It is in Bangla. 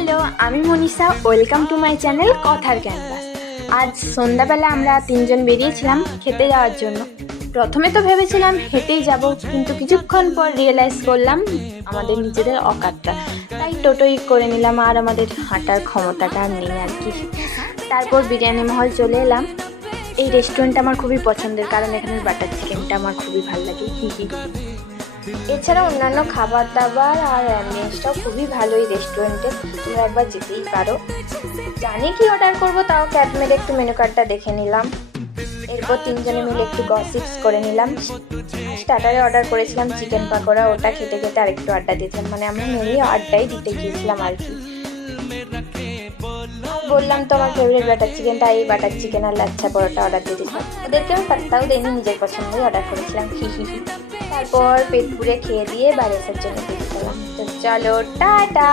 হ্যালো, আমি Manisha. Welcome to my channel কথার ক্যানভাস। আজ সন্ধ্যাবেলা আমরা তিনজন বেরিয়েছিলাম খেতে যাওয়ার জন্য। প্রথমে তো ভেবেছিলাম হেঁটেই যাব, কিন্তু কিছুক্ষণ পর রিয়েলাইজ করলাম আমাদের নিজেদের অকাতটা, তাই টোটোই করে নিলাম। আর আমাদের হাঁটার ক্ষমতাটা আর নেই আর কি। তারপর বিরিয়ানি মহল চলে এলাম। এই রেস্টুরেন্টটা আমার খুবই পছন্দের, কারণ এখানের বাটার চিকেনটা আমার খুবই ভালো লাগে। এছাড়া অন্যান্য খাবার দাবার আর অ্যাম্বিয়েন্সটাও খুবই ভালো এই রেস্টুরেন্টে, তোমরা একবার যেতেই পারো। জানি কি অর্ডার করবো, তাও ক্যাব মেরে একটু মেনু কার্ডটা দেখে নিলাম। এরপর তিনজনে মিলে একটু গসিপস করে নিলাম। স্টার্টারে অর্ডার করেছিলাম চিকেন পাকোড়া, ওটা খেতে খেতে আরেকটু আড্ডা দিয়েছিলাম, মানে আমরা মেনলি আড্ডাই দিতে গিয়েছিলাম আর কি। বললাম তো আমার ফেভারিট বাটার চিকেন, তাই এই বাটার চিকেন আর লাচ্ছা পরোটা অর্ডার দিয়ে দিয়েছিলাম। ওদেরকে আমি পাত্তাও দেয়নি, নিজের পছন্দই অর্ডার করেছিলাম। তারপর পেট পুড়ে খেয়ে দিয়ে বাড়ি আসার জন্য বেরিয়ে গেলাম। তো চলো, টাটা।